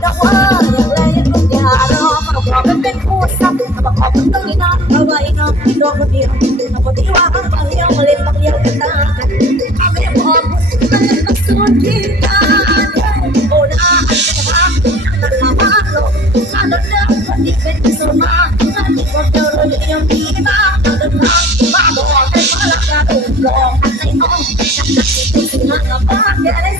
แต่ว่าอย่างไรก็อย่ารอมาบอกมันเป็นคู่ซ้ำมาขอมันต้องมีน้ำเอาไว้น้องดอกคนเดียวเอาคนที่ว่าบางเดียวมาเล่นบางเดียวกันตาไม่บอกมันต้องส่วนที่ตาโอ้นาอันเป็นานั่นละมาลงถ้าเดินเดินคนที่เป็นสมาถ้าที่คนเจอเราเดียวดีบ้างเดินทางบ้าบอกได้มาละกันลองอันไหนน้องจับจับติดติดมาบ้าแกได้สักแล้วได้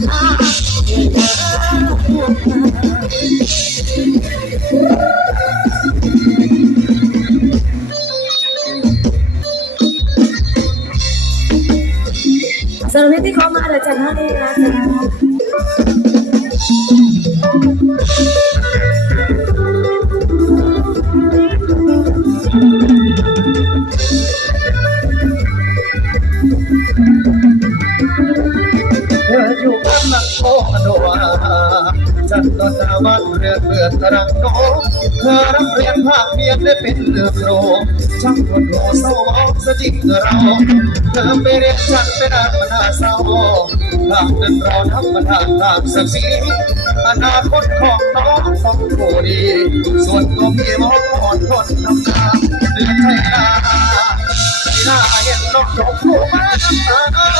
เสบมาสำหรับที่เขามาเดี๋ยวจัดให้นะจ๊ะเกันักโมโนวาจันก็สามารถเรือเรือตรังโนเธอรับเรียนภาคเรียนได้เป็นเลือโปรช่างปวดหัวเศร้าหมองสะจิงเราเธอไปเรียนฉันไปนานมานาเศร้าทางนั้นเราทำมาทางตามศักดิ์ศรีอนาคตของน้องต้องโกดี ส่วนตัวพี่มองอ่อนทนทำนานเดือนไทยนาหน้าเห็นนกจกหัวมาทำงาน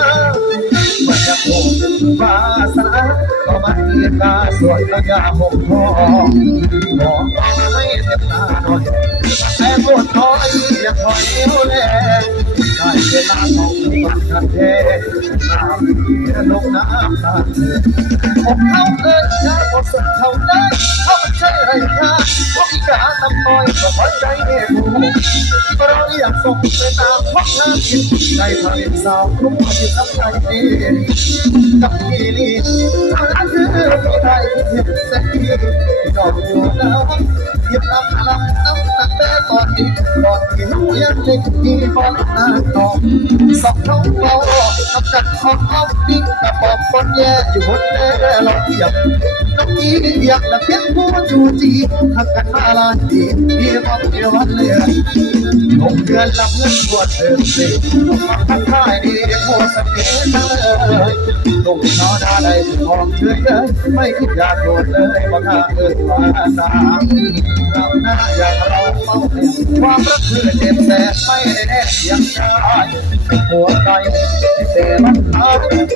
ก็มันมีกาสวยระยะหงทองมอกให้เต็มตาหน่อยแต่ปวดน้อยยังคอยเลี้ยวแลได้เวลาของคนกันเทน้ำเียลงน้ำตาผมเขาเกินยาพอสุดเท่าไหร่ ใช่ไรค่ะพวกอีกาตำต่อยก็พอใจเองก็เราอยากส่งไปตามพวกเธอคิดใจทางสาวรู้ที่ทำใจเองกับที่นี่ฉันคือผู้ใดที่เห็นเส้นที่จอดอยู่นะยิบน้ำลังน้ำตั้งแต่ก่อนนี้ก่อนที่หูยังเล็กที่บอลนาตองสองน้องเบาทำจัดของเอาดิ้งกับอกคนแย่อยู่บนแม่เราเทียบน้องนี้อยากจะเพียงผู้จูจีหักกันมาลาดีที่มองเดียววันเลยลงเดือนละเพื่อนปวดเดินสิทักทายดีโคตรเก๋เลยลงนอนอะไรของเฉยเลยไม่คิดอยากโดดเลยว่าข้าเอ่ยว่าตาเราหน้าอยากเราเป้าเพียงความรักคือเจ็บแสบไม่ได้แน่ยังใจหัวใจเตะมันหา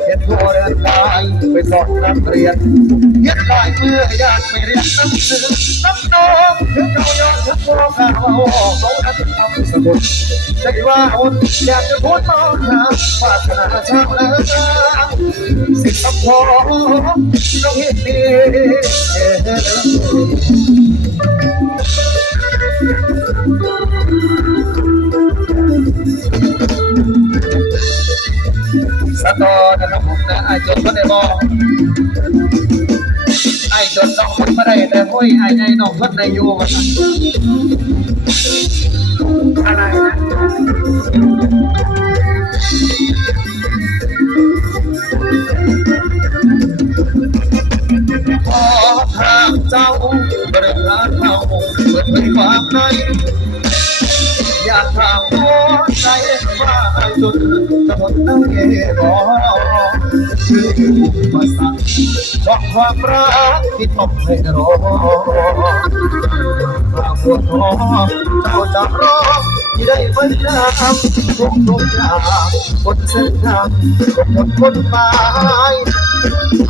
เห็นตัวเดินกายไปสอนนักเรียนเย็ดได้เมื่ออยากไปเรียนหนังสือน้ำนองถึงเรายอมถึงตัวข้าเขานั้นทำสมุดใจว่าอุ่นอยากจะพูดมองหาปรารถนาชาวนาสิทธิ์พอต้องเห็นดี นะครับผมนะไอ้จนก็ได้บอกไอ้จนน้องคนมาได้แต่ห้อยไอ้ไงน้องคนได้อยู่กันอะไรนะ ใจว่าจุดจะหมดตั้งเอ๋บอคืออุปสรรคบอกความรักที่ต้องให้รอความปวดท้อเจ้าจะรอที่ได้นทางทุกทุกอย่างบนเส้นทางบนคนหมาย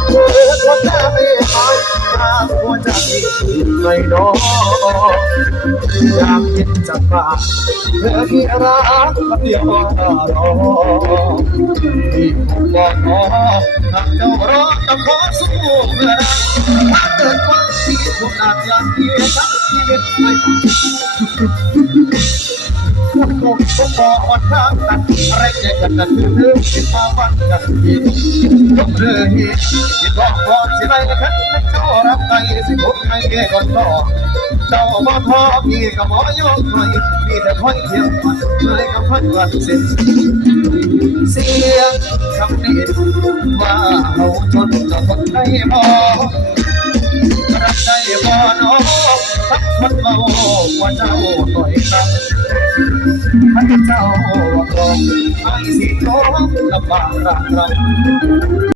เพื่อคนได้ไม่หายหากหัวใจไม่น้อ อยากเห็นจากปากเธอที่รักมาเดียวรอที่ผมบอกขอหากเจ้ารอจะขอสู้เพื่อรักถ้าเกิดวัน ที่คุณอาจอยากเพียงทั้งชีวิตไม่ต้องพูดโกงก็พอวันข้างกันอะไรแก่กันนั้นคือเรื่องที่มาวันกันอีกยกเรือเหตุที่บอกพอสิไรกันนั้นเจ้ารับไปสิผมให้แก่ก่อนต่อเจ้ามาพอพี่กับหมอยกไปมีแต่ค่อยเที่ยวมันเลยกับพันวันเสร็จเสียงคำนี้ว่าเราจนจะคนได้พอรับได้บ่น้อง ทักคนเอาว่าเจ้าต่อยกันมันเจ้าว่าครองไอ้สิน้องลำบากรักเรา